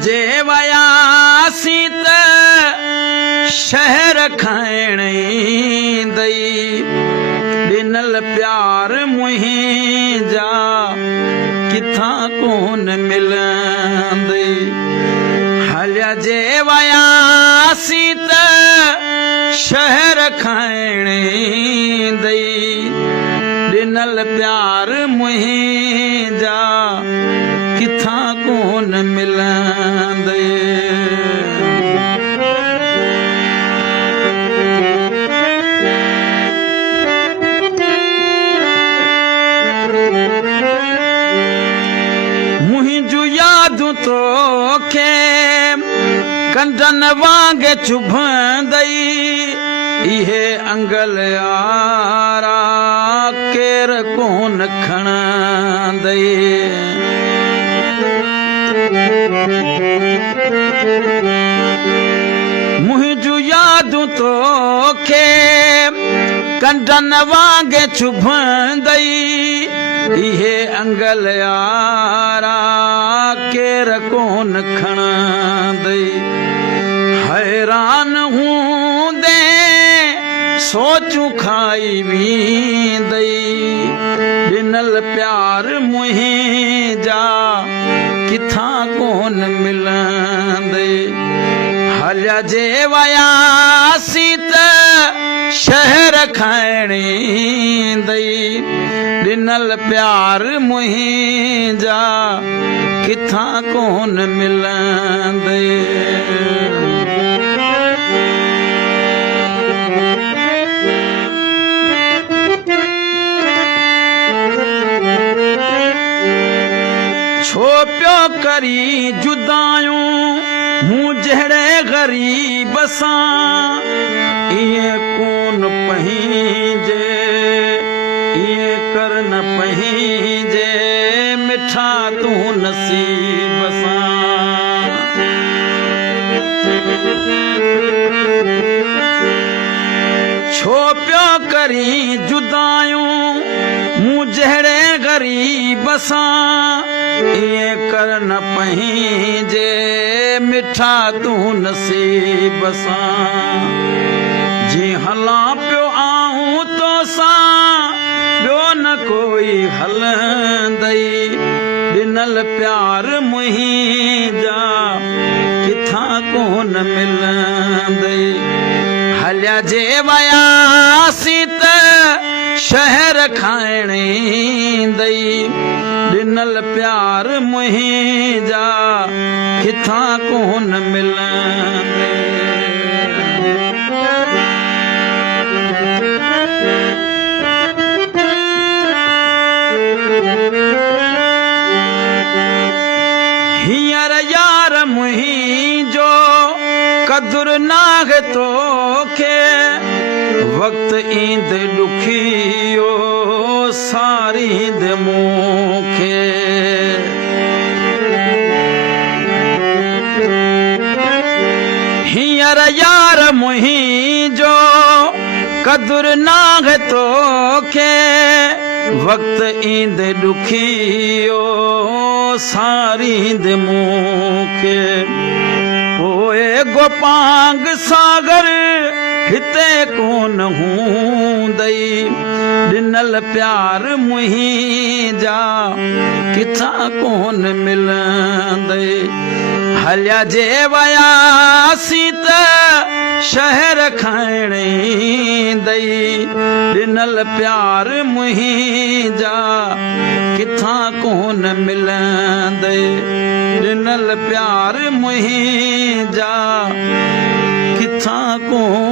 जे वयासी त शहर खाइण ईंदई ॾिनल प्यार मुंहिंजा किथां कोन मिलंदई हलिया जे वयासी त शहर खाइण ईंदई ॾिनल प्यार मुंहिंजा किथां कोन मिलंदई मुंहिंजूं यादूं तोखे कंदन वांगे चुभंदई इहे अंगल यारा केर कोन खणंदई मुंहिंजूं यादूं तोखे कंदन वांगे चुभंदई इहे अंगल यारा केर कोन खणंदई हैरान हूंदे सोचूं खाई वेंदई ॾिनल प्यार मुंहिंजा किथां कोन मिलंदई हलिया जे वयासी त शहर खाइण ईंदई ॾिनल प्यार मुंहिंजा किथां कोन मिलंदई छो पियो करी जुदायूं मूं जहिड़े ग़रीब सां इएं कोन पंहिंजे इएं कर न पंहिंजे मिठा तूं नसीब सां छो पियो करी जुदायूं मूं जहिड़े ग़रीब सां इएं कर न पंहिंजे मिठा तूं नसीब सां जी हलां पियो आऊं तोसां ॿियो न कोई हलंदई ॾिनल प्यार मुंहिंजा किथां कोन मिलंदई हलिया जे वयासी त शहर खाइण ईंदई ॾिनल प्यार मुंहिंजा किथां कोन मिलंदई हींअर यार मुंहिंजो क़दुरु नाहे तोखे वक़्तु ईंदे ॾुखियो सारींदे मूंखे हींअर यार मुंहिंजो क़दुरु नाहे तोखे वक़्तु ईंदे ॾुखियो सारींदे मूंखे पोइ गोपांग सागर हिते कोन हूंदई ॾिनल प्यार मुंहिंजा किथां कोन मिलंदई हलिया जे वयासी त शहर खाइण ईंदई ॾिनल प्यार मुंहिंजा किथां कोन मिलंदई ॾिनल प्यार मुंहिंजा किथां कोन